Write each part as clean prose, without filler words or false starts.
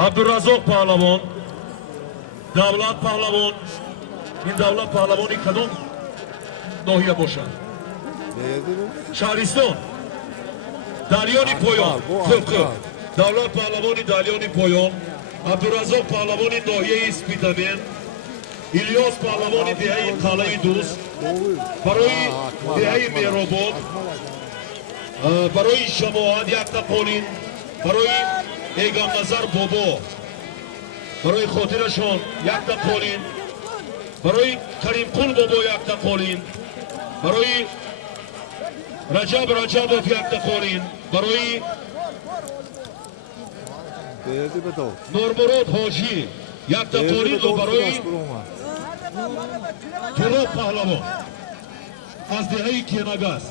عبدالرزاق پهلوان، دولت پهلوان. این دولت پهلوانی کدام ناحیه باشد؟ شهرستان. دلیانی پایان. دولت پهلوانی دلیانی پایان. عبدالرزاق پهلوانی ناحیه اسپیدامن. الیاس پهلوانی دهه قلعه دوست. برای دهه مهرآباد، برای جماعت یک تقالین، برای ایگان نظر بابا، برای خاطرشان یک تقالین، برای کریم قول بابا یک تقالین، برای رجب رجبوف یک تقالین، برای نورمراد حاجی یک تقالین و برای تراب پهلوان از دهه کینگاز.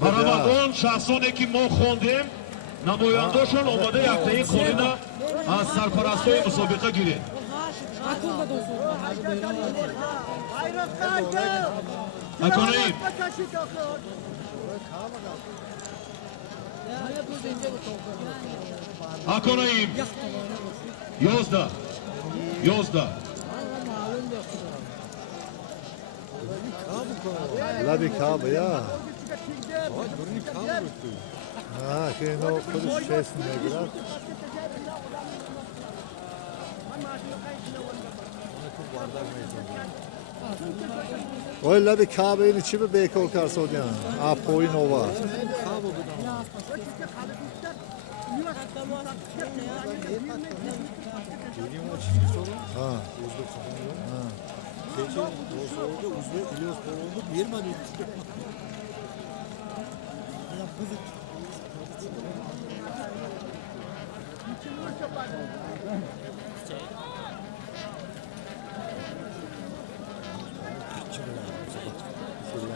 برامدان شخصانی که ما خوندیم نماینده‌شان آمده یک تایی قالینه از سرپرستای مسابقه گیرید. اکنیم اکنیم 11 لبی کابه یا که اینو خودش شست نگرد اوی لبی کابه اینی چی به بیکل کرسود یا اپوی نووا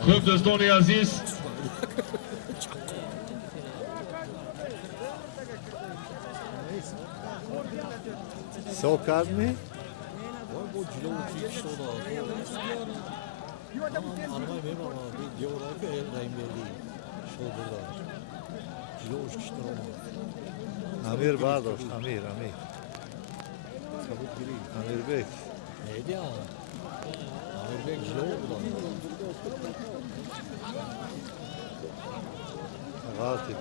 خوب دوستان عزیز، سو کرد می؟ امیر برداشت امیر بک neydi ya? Amir Bey güzel oldu lan. غلط بود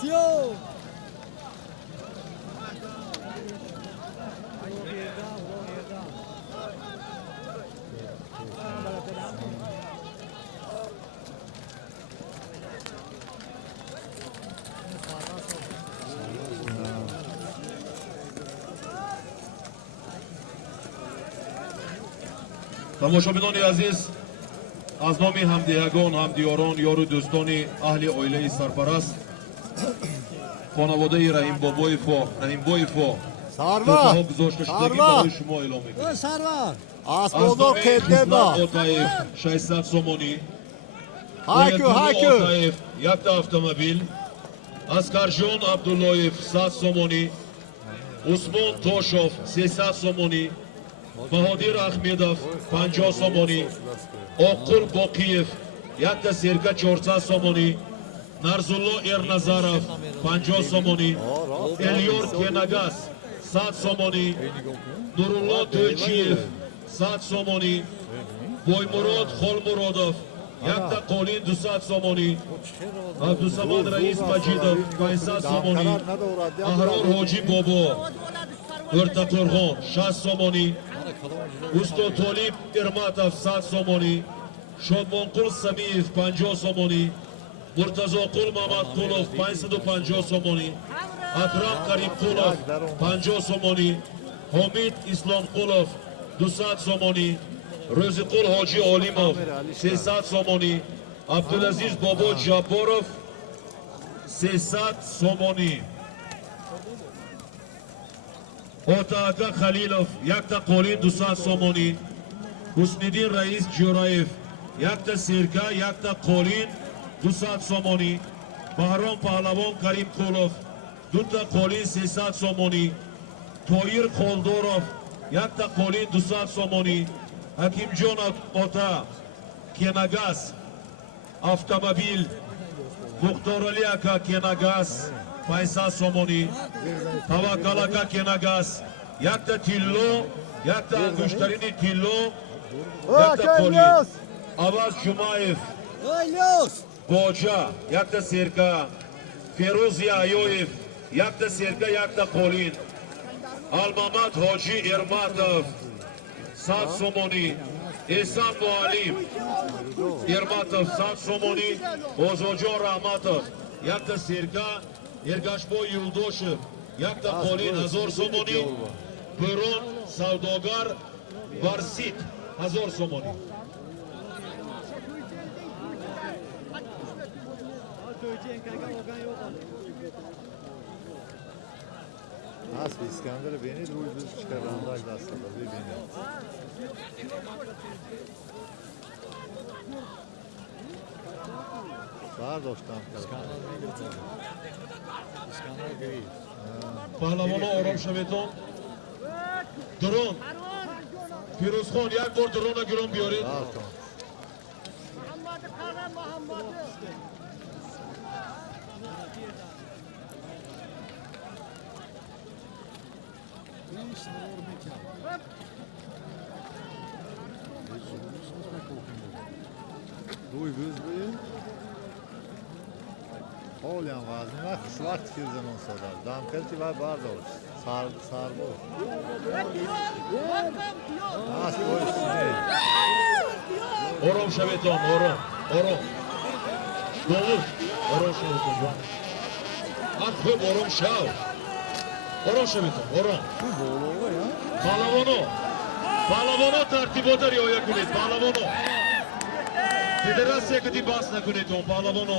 Sio! тамошобинони азиз, аз номи ҳамдиҳагон, ҳамдиёрон, ёру дӯстони аҳли оилаи сарпараст, خانواده رحیمبوی فو توفیق گذاشته شدگی برای شما اعلام می‌کنم. از نام اسمت آتایف 600 سومانی، آتایف یک تا اتومبیل، اسکرجان عبداللهیف 100 سومانی، عثمان توشوف 300 سومانی، بهادر احمدوف 50 سومانی، آقل باقیف یک تا سرکه 400 سومانی، نرزالله ارنظرов 50 سومانی، الیور کنگاس 100 سومانی، نورالله توچیف 100 سومانی، بویمراد خولمرادov یک تا قالین 200 سومانی، عبدالصمد رئیس مجیدov 500 سومانی، احرار حاجی بابا ارتقرغان 60 سومانی، استاد طالب ارماتov 100 سومانی، شادمانقول سمیف 50 سومانی، مرتضی قول محمد قولov 550 سومانی، اکرم کریم قولov 50 سومانی، حمید اسلام قولov 200 سومانی، روزی قول حاجی علیمov 300 سومانی، Абдулазиз Бобо Ҷабборов 300 сомонӣ. Отаака Халилов якта қолин 200 сомонӣ. Ҳусниддин Раис Ҷураев якта сирка якта қолин 200 сомонӣ. Баҳром Паҳлавон Карим Қулов дута қолин 300 сомонӣ. Тоир Холдоров якта қолин 200 сомонӣ. Ҳакимҷон Ота Кенагаз автомобил Мухторали ака Кенагаз 500 сомонӣ. Таваккал ака Кенагаз якта тилло якта ангуштарини тилло якта қолин. Аваз Ҷумаев Боҷа якта серка. Феруз Яҳёев якта серка якта қолин. Алмамад Ҳоҷӣ Ерматов 100 сомонӣ. Эҳсон Муаллим Ерматов 100 сомонӣ. Озодҷон Раҳматов якта серка. Эргашбой Юлдошев якта қолин 1000 сомонӣ. Пурон Савдогар Варсит 1000 сомонӣ. Nasıl İskender'e beni de uyduz çıkaranlar aslında beni. Var dostum. İskandar Gri. Паҳлавоно ором шаведон. Дрон. Фирӯзхон як бор дрона гирон биёред. Duyguz bu. Olyan vazni var. Svart kirden on sadar. Damkelti var barda olur. Sarı olur. Nasıl koyuyorsun? Ором шаведон, ором. Довуш. Ором шаведон. Ак хуб ором шав. Ором шаведон, ором. Паҳлавоно тартибота риоя кунед. Паҳлавоно. Федерасия кади баҳс накунед он. Паҳлавоно.